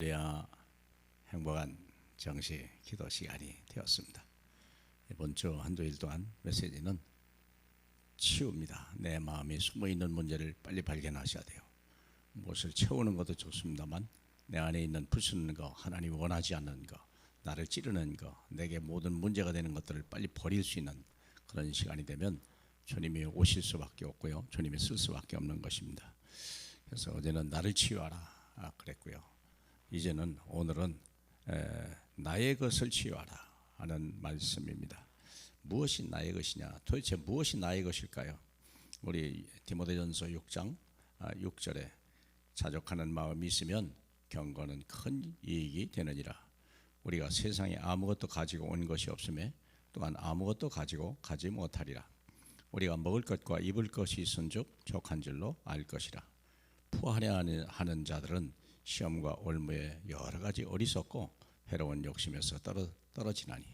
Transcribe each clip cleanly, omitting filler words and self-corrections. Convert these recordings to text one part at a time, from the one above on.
할렐루야. 행복한 정시 기도 시간이 되었습니다. 이번 주 한 주일 동안 메시지는 치유입니다. 내 마음이 숨어있는 문제를 빨리 발견하셔야 돼요. 무엇을 채우는 것도 좋습니다만 내 안에 있는 부수는 거, 하나님이 원하지 않는 거, 나를 찌르는 거, 내게 모든 문제가 되는 것들을 빨리 버릴 수 있는 그런 시간이 되면 주님이 오실 수밖에 없고요, 주님이 쓸 수밖에 없는 것입니다. 그래서 어제는 나를 치유하라 그랬고요, 이제는 오늘은 나의 것을 치유하라 하는 말씀입니다. 무엇이 나의 것이냐? 도대체 무엇이 나의 것일까요? 우리 디모데전서 6장 6절에 자족하는 마음이 있으면 경건은 큰 이익이 되느니라. 우리가 세상에 아무것도 가지고 온 것이 없음에 또한 아무것도 가지고 가지 못하리라. 우리가 먹을 것과 입을 것이 있은즉 족한 줄로 알 것이라. 부하려 하는 자들은 시험과 올무에 여러 가지 어리석고 해로운 욕심에서 떨어지나니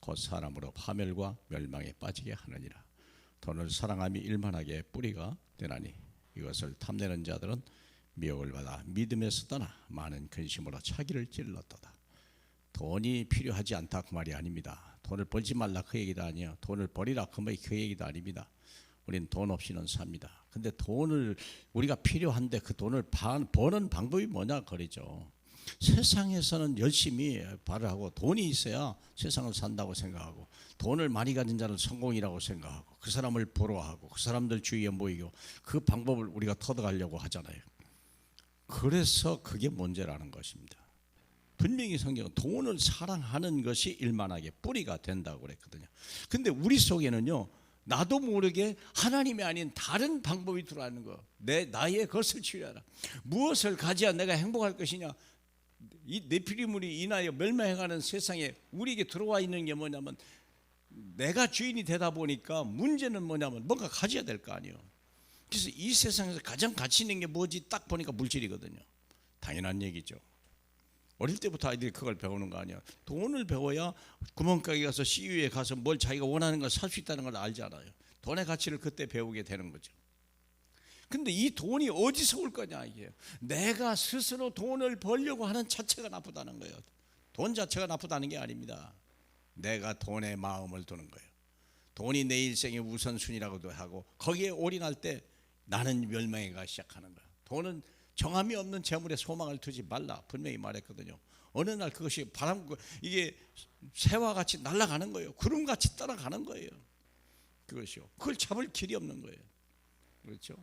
곧 사람으로 파멸과 멸망에 빠지게 하느니라. 돈을 사랑함이 일만하게 뿌리가 되나니 이것을 탐내는 자들은 미혹을 받아 믿음에서 떠나 많은 근심으로 차기를 찔렀도다. 돈이 필요하지 않다 그 말이 아닙니다. 돈을 벌지 말라 그 얘기도 아니에요. 돈을 버리라 그 얘기도 아닙니다. 우리는 돈 없이는 삽니다. 근데 돈을 우리가 필요한데 그 돈을 버는 방법이 뭐냐 그러죠. 세상에서는 열심히 발을 하고 돈이 있어야 세상을 산다고 생각하고, 돈을 많이 가진 자는 성공이라고 생각하고, 그 사람을 부러워하고 그 사람들 주위에 모이고 그 방법을 우리가 터득하려고 하잖아요. 그래서 그게 문제라는 것입니다. 분명히 성경은 돈을 사랑하는 것이 일만하게 뿌리가 된다고 그랬거든요. 근데 우리 속에는요, 나도 모르게 하나님이 아닌 다른 방법이 들어가는 거. 나의 것을 치유하라. 무엇을 가져야 내가 행복할 것이냐? 이 네피리물이 인하여 멸망해가는 세상에 우리에게 들어와 있는 게 뭐냐면, 내가 주인이 되다 보니까 문제는 뭐냐면 뭔가 가져야 될 거 아니에요. 그래서 이 세상에서 가장 가치 있는 게 뭐지? 딱 보니까 물질이거든요. 당연한 얘기죠. 어릴 때부터 아이들이 그걸 배우는 거 아니야. 돈을 배워야 구멍가게 가서 CU에 가서 뭘 자기가 원하는 걸 살 수 있다는 걸 알잖아요. 돈의 가치를 그때 배우게 되는 거죠. 근데 이 돈이 어디서 올 거냐 이게. 내가 스스로 돈을 벌려고 하는 자체가 나쁘다는 거예요. 돈 자체가 나쁘다는 게 아닙니다. 내가 돈에 마음을 두는 거예요. 돈이 내 인생의 우선순위라고도 하고, 거기에 올인할 때 나는 멸망해가 시작하는 거야. 돈은 정함이 없는 재물에 소망을 두지 말라 분명히 말했거든요. 어느 날 그것이 이게 새와 같이 날아가는 거예요. 구름같이 따라가는 거예요. 그것이요. 그걸 잡을 길이 없는 거예요. 그렇죠?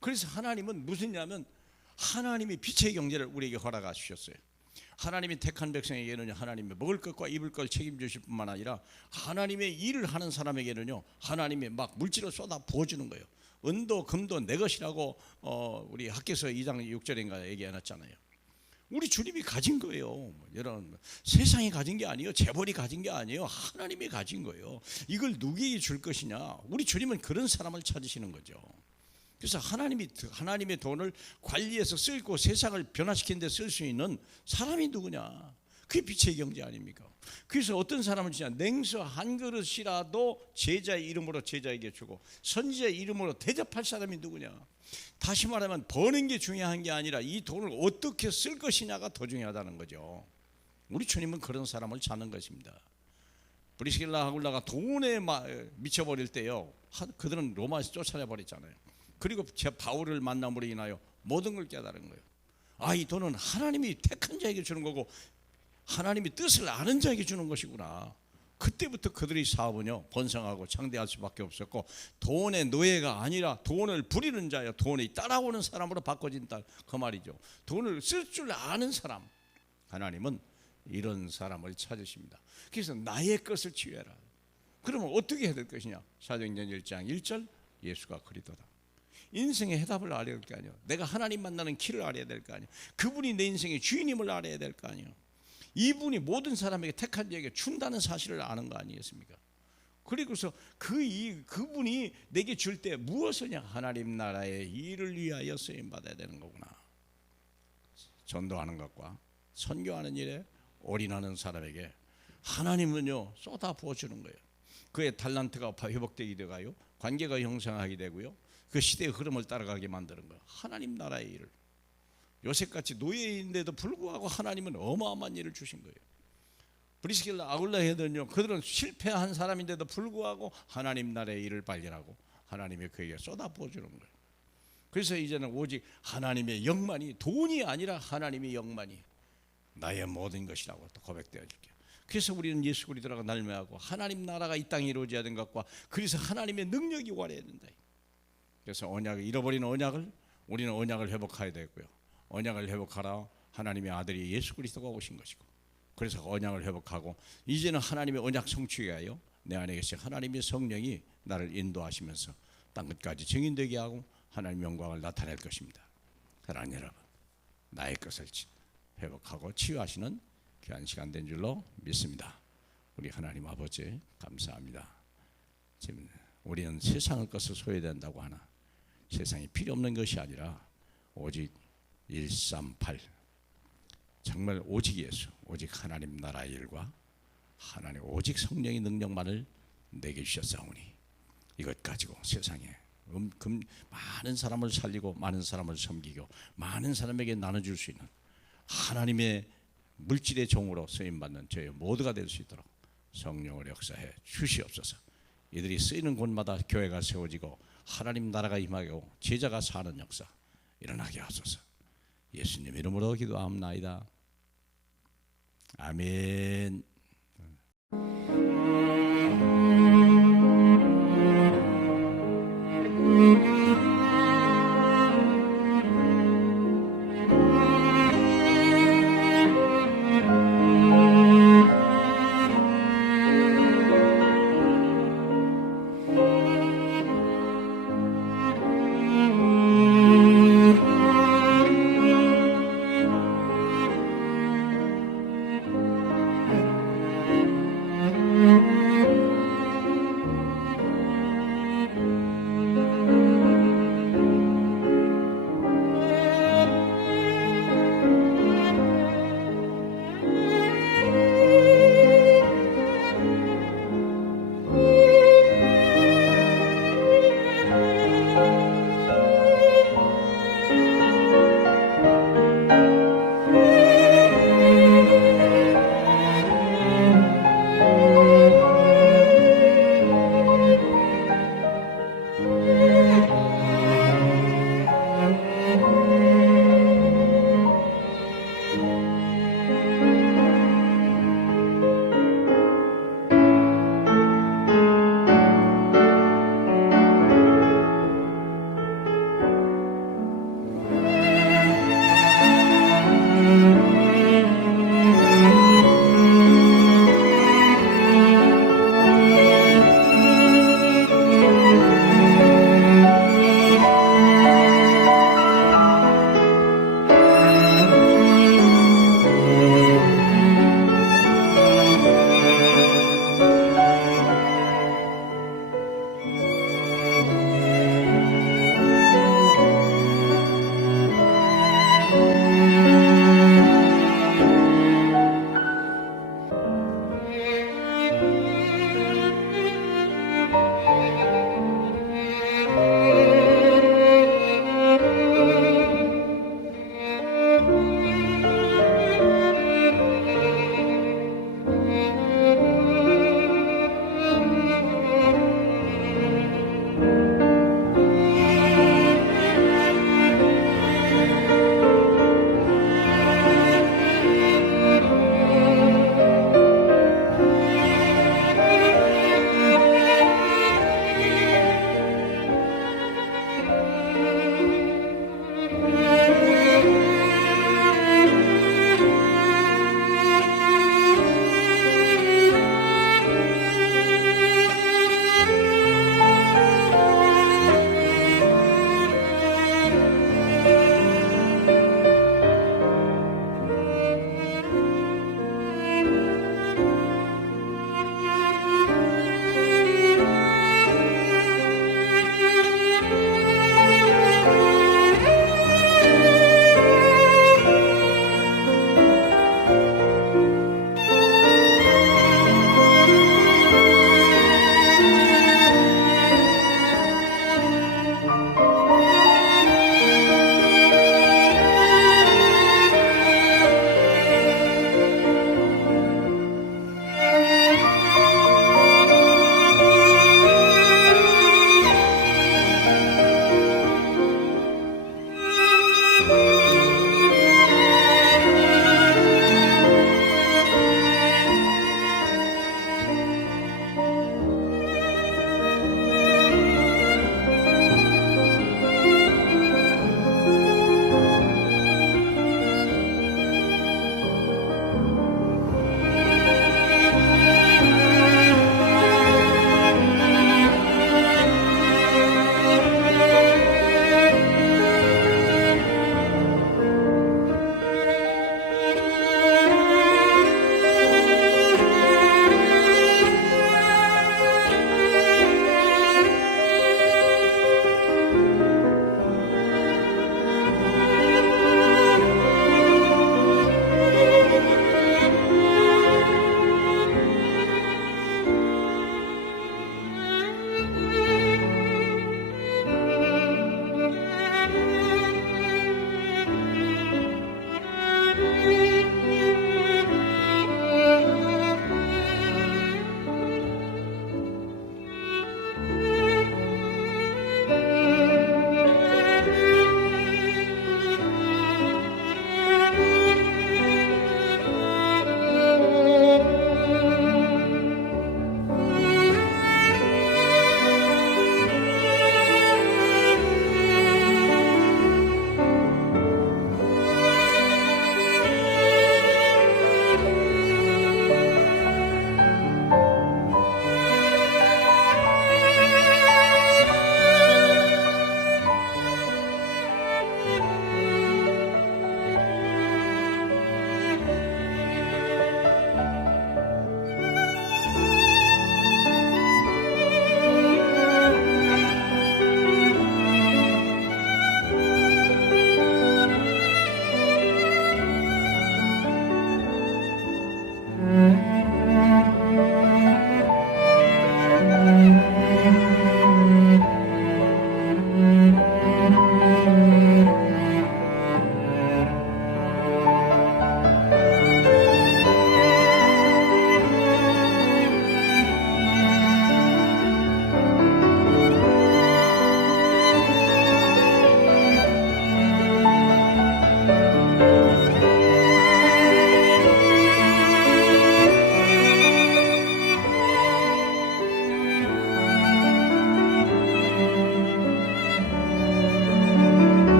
그래서 하나님은 무슨냐면, 하나님이 빛의 경제를 우리에게 허락하셨어요. 하나님이 택한 백성에게는 하나님이 먹을 것과 입을 걸 책임주실 뿐만 아니라 하나님의 일을 하는 사람에게는요, 하나님이 막 물질을 쏟아 부어주는 거예요. 은도 금도 내 것이라고 우리 학개서 2장 6절인가 얘기해놨잖아요. 우리 주님이 가진 거예요. 여러분, 세상이 가진 게 아니에요. 재벌이 가진 게 아니에요. 하나님이 가진 거예요. 이걸 누구에게 줄 것이냐? 우리 주님은 그런 사람을 찾으시는 거죠. 그래서 하나님의 돈을 관리해서 쓰고 세상을 변화시키는 데 쓸 수 있는 사람이 누구냐? 그게 빛의 경제 아닙니까? 그래서 어떤 사람은 진짜 냉수 한 그릇이라도 제자의 이름으로 제자에게 주고 선지자의 이름으로 대접할 사람이 누구냐? 다시 말하면 버는 게 중요한 게 아니라 이 돈을 어떻게 쓸 것이냐가 더 중요하다는 거죠. 우리 주님은 그런 사람을 찾는 것입니다. 브리스길라 아굴라가 돈에 미쳐버릴 때요, 그들은 로마에서 쫓아내버렸잖아요. 그리고 제 바울을 만남으로 인하여 모든 걸 깨달은 거예요. 이 돈은 하나님이 택한 자에게 주는 거고 하나님이 뜻을 아는 자에게 주는 것이구나. 그때부터 그들의 사업은요, 번성하고 창대할 수밖에 없었고, 돈의 노예가 아니라 돈을 부리는 자야, 돈이 따라오는 사람으로 바꿔진다 그 말이죠. 돈을 쓸 줄 아는 사람, 하나님은 이런 사람을 찾으십니다. 그래서 나의 것을 치유해라. 그러면 어떻게 해야 될 것이냐? 사도행전 1장 1절, 예수가 그리도다. 인생의 해답을 알아야 될 거 아니에요. 내가 하나님 만나는 길을 알아야 될 거 아니에요. 그분이 내 인생의 주인임을 알아야 될 거 아니에요. 이분이 모든 사람에게 택한 자에게 준다는 사실을 아는 거 아니겠습니까? 그리고서 그분이 내게 줄 때 무엇이냐? 하나님 나라의 일을 위하여 쓰임 받아야 되는 거구나. 전도하는 것과 선교하는 일에 올인하는 사람에게 하나님은요, 쏟아 부어주는 거예요. 그의 달란트가 회복되게 되가요, 관계가 형성하게 되고요, 그 시대의 흐름을 따라가게 만드는 거예요. 하나님 나라의 일을. 요셉같이 노예인데도 불구하고 하나님은 어마어마한 일을 주신 거예요. 브리스길라 아굴라헤드는요, 그들은 실패한 사람인데도 불구하고 하나님 나라의 일을 발견하고 하나님이 그에게 쏟아부어주는 거예요. 그래서 이제는 오직 하나님의 영만이, 돈이 아니라 하나님의 영만이 나의 모든 것이라고 또 고백되어 줄게요. 그래서 우리는 예수 그리스도라고 날매하고 하나님 나라가 이 땅에 이루어져야 되는 것과, 그래서 하나님의 능력이 war해야 된다. 그래서 언약을, 잃어버린 언약을 우리는 언약을 회복해야 되고요. 언약을 회복하라 하나님의 아들이 예수 그리스도가 오신 것이고, 그래서 언약을 회복하고 이제는 하나님의 언약 성취에 하여 내 안에 계신 하나님의 성령이 나를 인도하시면서 땅끝까지 증인되게 하고 하나님의 영광을 나타낼 것입니다. 사랑하는 여러분, 나의 것을 회복하고 치유하시는 귀한 시간 된 줄로 믿습니다. 우리 하나님 아버지 감사합니다. 지금 우리는 세상의 것을 소유된다고 하나, 세상이 필요 없는 것이 아니라 오직 138, 정말 오직 예수, 오직 하나님 나라의 일과 하나님 오직 성령의 능력만을 내게 주셨사오니 이것 가지고 세상에 많은 사람을 살리고 많은 사람을 섬기고 많은 사람에게 나눠줄 수 있는 하나님의 물질의 종으로 쓰임받는 저희 모두가 될 수 있도록 성령을 역사해 주시옵소서. 이들이 쓰이는 곳마다 교회가 세워지고 하나님 나라가 임하고 제자가 사는 역사 일어나게 하소서. 예수님 이름으로 기도합나이다. 아멘.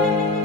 주